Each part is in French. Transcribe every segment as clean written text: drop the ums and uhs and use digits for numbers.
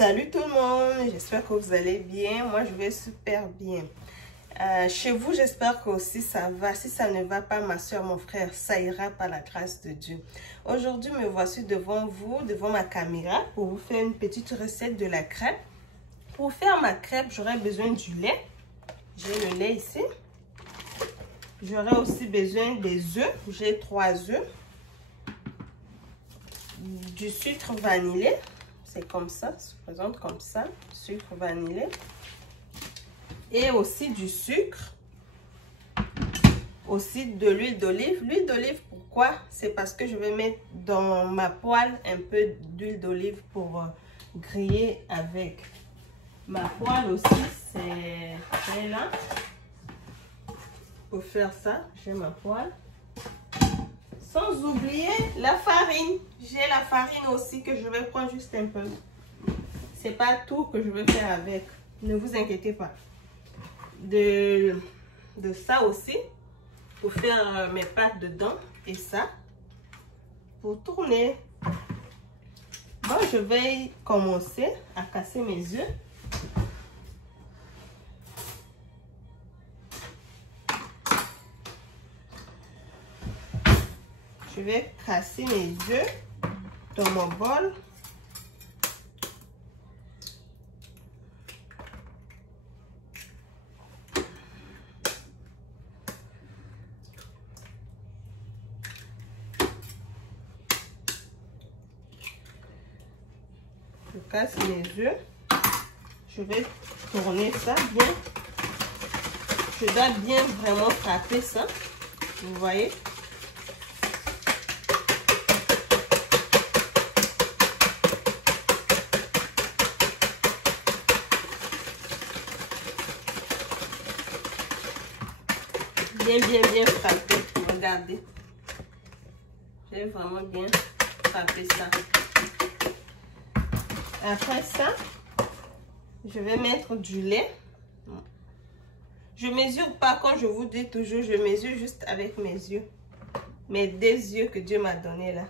Salut tout le monde, j'espère que vous allez bien. Moi, je vais super bien. Chez vous, j'espère que aussi ça va. Si ça ne va pas, ma soeur, mon frère, ça ira par la grâce de Dieu. Aujourd'hui, me voici devant vous, devant ma caméra, pour vous faire une petite recette de la crêpe. Pour faire ma crêpe, j'aurai besoin du lait. J'ai le lait ici. J'aurai aussi besoin des œufs. J'ai 3 œufs. Du sucre vanillé. C'est comme ça, ça se présente comme ça, sucre vanillé. Et aussi du sucre. Aussi de l'huile d'olive. L'huile d'olive, pourquoi? C'est parce que je vais mettre dans ma poêle un peu d'huile d'olive pour griller avec. Ma poêle aussi, c'est là. Pour faire ça, j'ai ma poêle. Sans oublier la farine. J'ai la farine aussi que je vais prendre juste un peu. C'est pas tout que je vais faire avec. Ne vous inquiétez pas. De ça aussi. Pour faire mes pâtes dedans. Et ça. Pour tourner. Bon, je vais commencer à casser mes œufs. Je vais casser mes œufs dans mon bol. Je casse mes œufs. Je vais tourner ça bien. Je dois bien vraiment frapper ça. Vous voyez? Bien frappé. Regardez. J'ai vraiment bien frappé ça. Après ça, je vais mettre du lait. Je mesure pas quand je vous dis toujours, je mesure juste avec mes yeux. Mes 2 yeux que Dieu m'a donné là.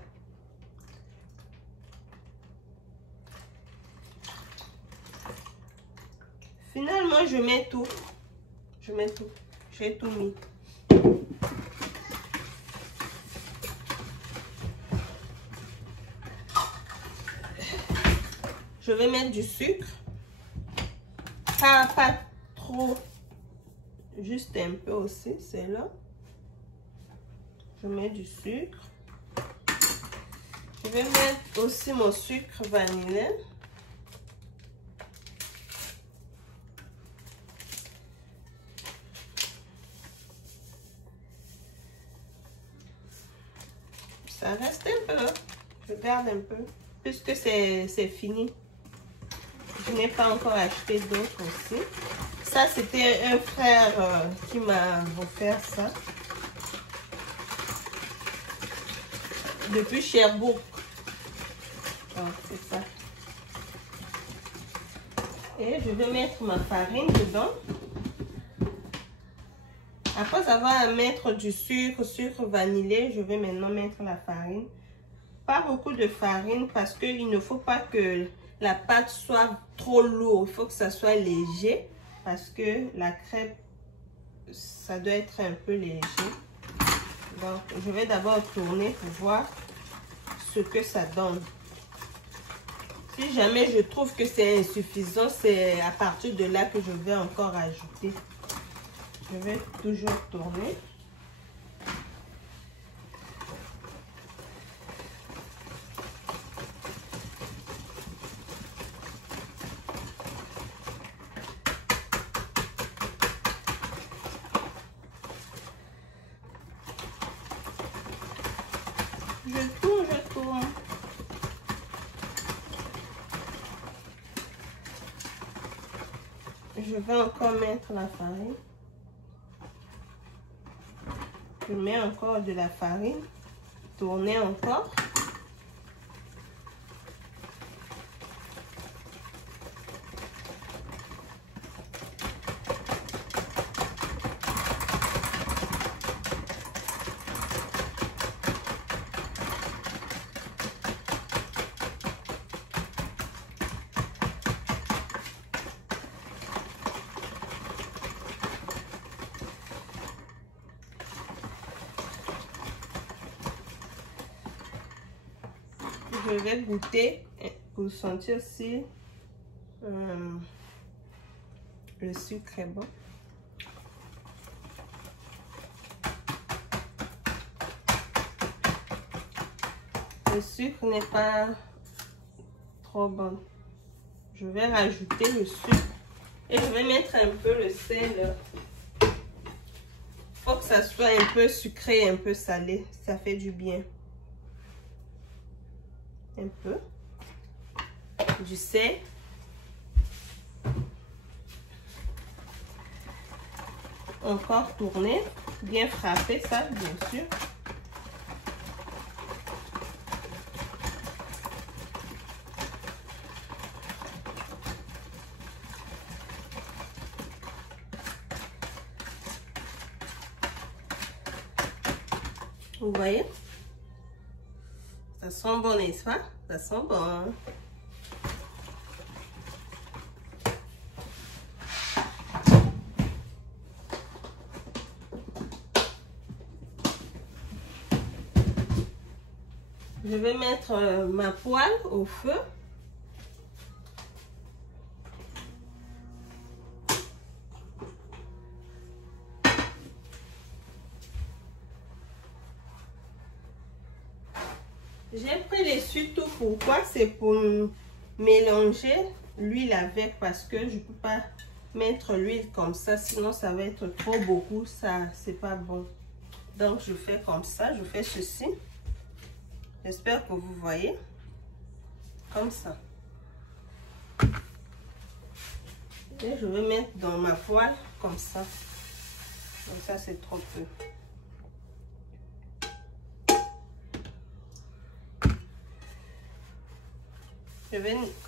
Finalement, je mets tout. Je mets tout. J'ai tout mis. Je vais mettre du sucre. Pas trop. Juste un peu aussi, c'est là. Je mets du sucre. Je vais mettre aussi mon sucre vanillé. Ça reste un peu. Je garde un peu. Puisque c'est fini. Je n'ai pas encore acheté d'autres aussi. Ça, c'était un frère qui m'a offert ça. Depuis Sherbrooke. C'est ça. Et je vais mettre ma farine dedans. Après avoir mettre du sucre vanillé, je vais maintenant mettre la farine. Pas beaucoup de farine parce qu'il ne faut pas que la pâte soit trop lourde. Il faut que ça soit léger parce que la crêpe, ça doit être un peu léger. Donc, je vais d'abord tourner pour voir ce que ça donne. Si jamais je trouve que c'est insuffisant, c'est à partir de là que je vais encore ajouter. Je vais toujours tourner. Je tourne. Je vais encore mettre la farine. Je mets encore de la farine. Tourner encore. je vais goûter pour sentir si le sucre est bon. Le sucre n'est pas trop bon. Je vais rajouter le sucre et je vais mettre un peu le sel. Faut que ça soit un peu sucré, un peu salé. Ça fait du bien. Un peu. Du sel. Encore tourner. Bien frapper ça, bien sûr. Vous voyez? Ça sent bon, n'est-ce pas? Ça sent bon. Hein? Je vais mettre ma poêle au feu. J'ai pris les surtout pourquoi? C'est pour mélanger l'huile avec parce que je ne peux pas mettre l'huile comme ça, sinon ça va être trop beaucoup, ça c'est pas bon. Donc je fais comme ça, je fais ceci. J'espère que vous voyez. Comme ça. Et je vais mettre dans ma poêle comme ça. Donc ça c'est trop peu.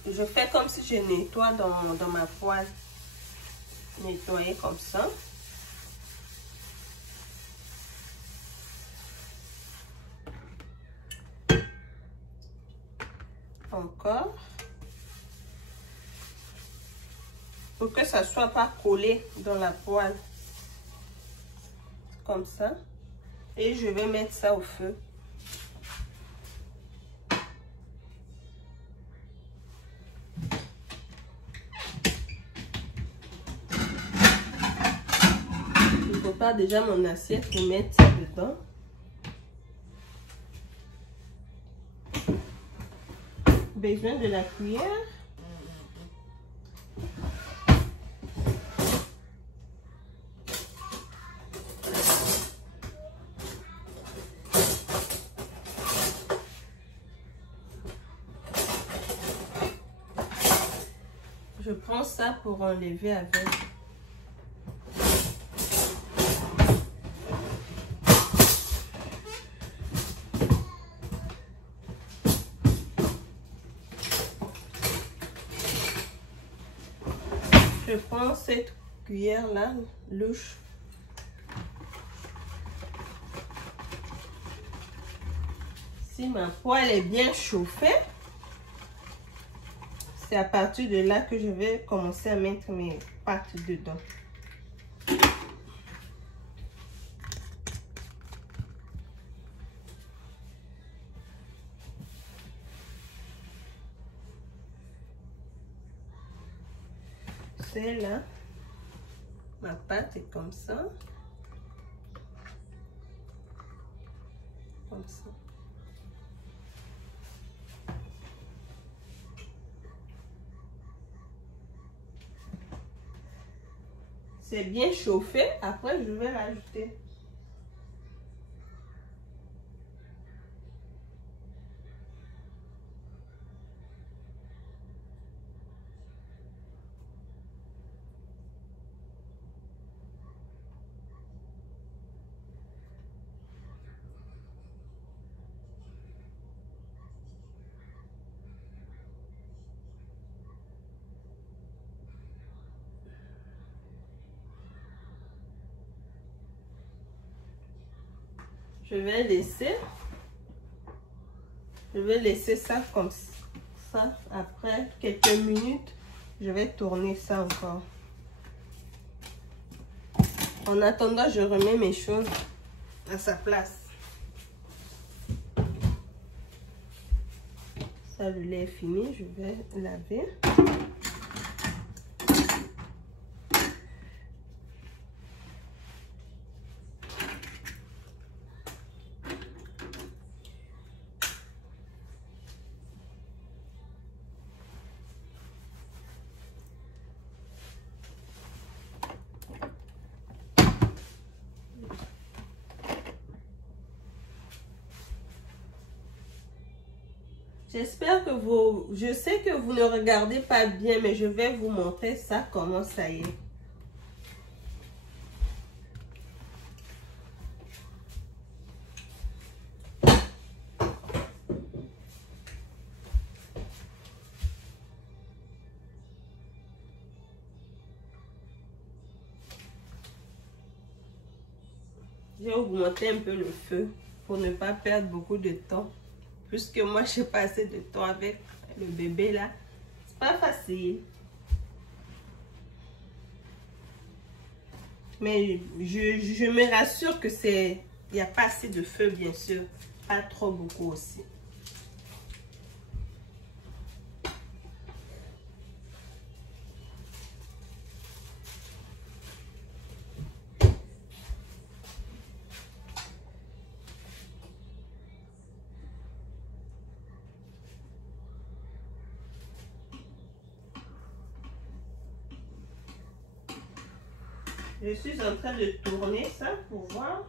Je fais comme si je nettoie dans ma poêle. Nettoyer comme ça. Encore. Pour que ça soit pas collé dans la poêle. Comme ça. Et je vais mettre ça au feu. Je prépare déjà mon assiette pour mettre ça dedans. Besoin de la cuillère. Je prends ça pour enlever avec. Je prends cette cuillère-là, louche. Si ma poêle est bien chauffée, c'est à partir de là que je vais commencer à mettre mes pâtes dedans. C'est là, ma pâte est comme ça. Comme ça. C'est bien chauffé. Après, je vais rajouter. Je vais laisser ça comme ça. Après quelques minutes, je vais tourner ça encore. En attendant, je remets mes choses à sa place. Ça, le lait est fini. Je vais laver. J'espère que vous... Je sais que vous ne regardez pas bien, mais je vais vous montrer ça, comment ça y est. J'ai augmenté un peu le feu pour ne pas perdre beaucoup de temps. Puisque moi, j'ai passé de temps avec le bébé là. C'est pas facile. Mais je me rassure que il n'y a pas assez de feu, bien sûr. Pas trop beaucoup aussi. Je suis en train de tourner ça pour voir.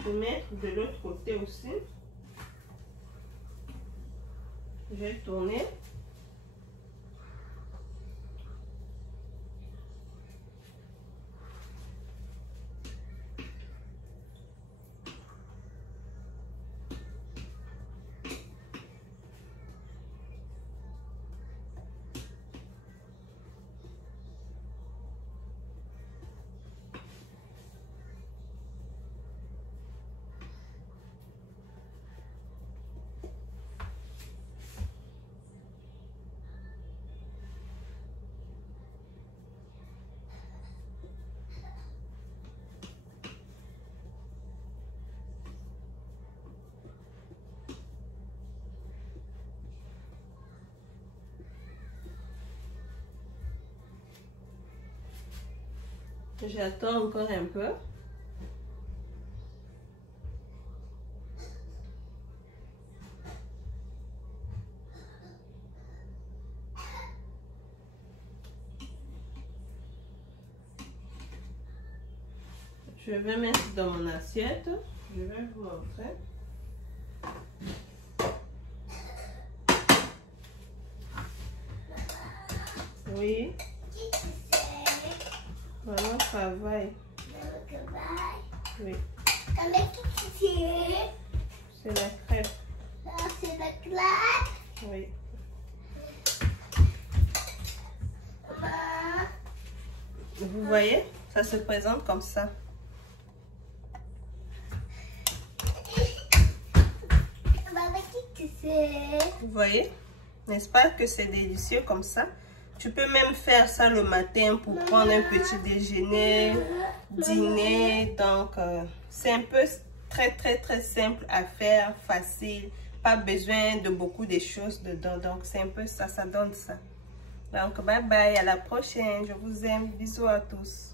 Je vais mettre de l'autre côté aussi. Je vais tourner. J'attends encore un peu. Je vais mettre dans mon assiette. Je vais vous montrer. Oui. Maman travaille. Oui. C'est la crêpe. C'est la crêpe. Oui. Vous voyez, ça se présente comme ça. Vous voyez, n'est-ce pas que c'est délicieux comme ça? Tu peux même faire ça le matin pour prendre un petit déjeuner, dîner. Donc, c'est un peu très simple à faire, facile. Pas besoin de beaucoup de choses dedans. Donc, c'est un peu ça, ça donne ça. Donc, bye bye, à la prochaine. Je vous aime. Bisous à tous.